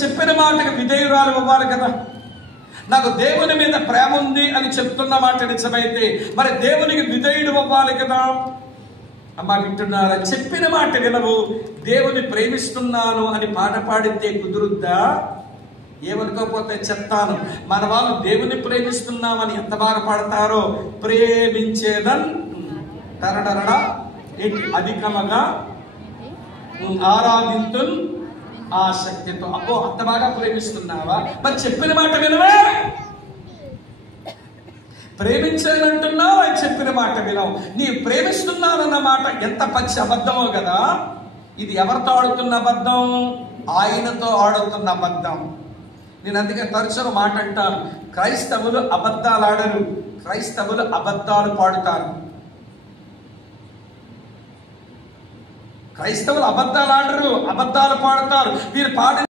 చెప్పిన మాటకు విధేయురాలు అవ్వాలి కదా. నాకు దేవుని మీద ప్రేమ ఉంది అని చెప్తున్న మాట నిజమైతే మరి దేవునికి విధేయుడు అవ్వాలి కదా. అమ్మా వింటున్నారా? చెప్పిన మాట వినవు, దేవుని ప్రేమిస్తున్నాను అని పాట పాడితే కుదురుద్దా? ఏమనుకోపోతే చెప్తాను, మన వాళ్ళు దేవుని ప్రేమిస్తున్నామని ఎంత బాగా పాడతారో. ప్రేమించేదన్ టరడరడా ఏంటి అధికమగా ఆరాధింతున్ ఆసక్తితో. అబ్బో అంత బాగా ప్రేమిస్తున్నావా? మరి చెప్పిన మాట వినవే. ప్రేమించానంటున్నావు, అని చెప్పిన మాట వినవు. నీ ప్రేమిస్తున్నానన్న మాట ఎంత పచ్చి అబద్ధమో కదా. ఇది ఎవరితో ఆడుతున్న అబద్ధం? ఆయనతో ఆడుతున్న అబద్ధం. నేను అందుకే తరచుగా మాట అంటాను, క్రైస్తవులు అబద్ధాలు ఆడరు, క్రైస్తవులు అబద్ధాలు పాడుతారు. క్రైస్తవులు అబద్ధాలు ఆడరు, అబద్ధాలు పాడుతారు. వీరు పాడి